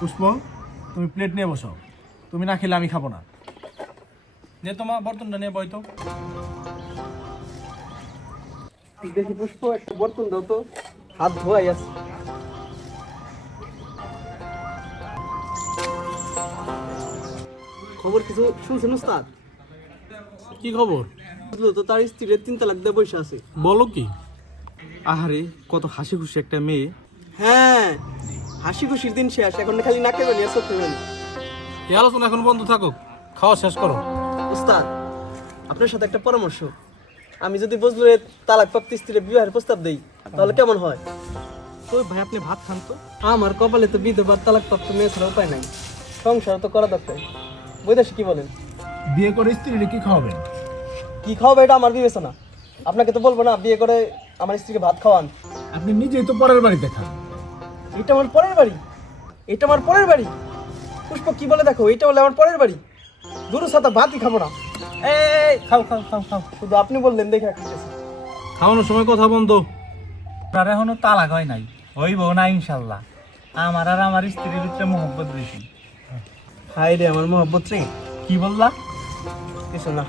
পুষ্প, তুমি প্লেট নিয়ে বসো। তুমি না খেলে আমি খাবো না। যে তোমার বর্তনটা নিয়ে বইতো। দেখি পুষ্প, একটা বর্তন দাও তো, হাত ধোয়াই আছে। খবর কিছু শুনছেন উস্তাদ? কি খবর? বুঝলো তো, তার স্ত্রীর 3 তালাক দিয়ে বসে আছে। বলো কি? আহারে, কত হাসি খুশি একটা মেয়ে। হ্যাঁ, হাসি খুশির দিন শেষ, এখন খালি নাকে বানি আর চোখে বানি। এই আলোচনা এখন বন্ধ থাকুক, খাওয়া শেষ করো। উস্তাদ, আপনার সাথে একটা পরামর্শ। আমি যদি বজলুরের তালাক প্রাপ্ত স্ত্রীর বিবাহের প্রস্তাব দেই, তাহলে কেমন হয়? ওই ভাই, আপনি ভাত খান তো। আমার কপালে তো বিধবা তালাক প্রাপ্ত মেয়ে ছাড়া উপায় নাই, সংসার তো করা দরকার। বৈদাসী কি বলেন? বিয়ে করে স্ত্রীরে কি খাওয়াবেন? কি খাওয়াবে এটা আমার বিবেচনা। আপনাকে তো বলবো না বিয়ে করে আমার স্ত্রীকে ভাত খাওয়ান। আপনি নিজেই তো পরের বাড়িতে খান। এটা আমার পরের বাড়ি, এটা আমার পরের বাড়ি। পুষ্প কি বলে দেখো, এটা বলে আমার পরের বাড়ি। দুরুর সাথে ভাতই খাবো না। এই খাও খাও খাও খাও। শুধু আপনি বললেন দেখে খাইতেছি। খাওয়ানোর সময় কথা বন্ধ। তার এখনো তালাক হয় নাই, হইব না ইনশাল্লাহ। আমার আর আমার স্ত্রীর ভিতরে মোহব্বত বেশি। হাই রে আমার মোহব্বত রে। কি বললা? কিছু না।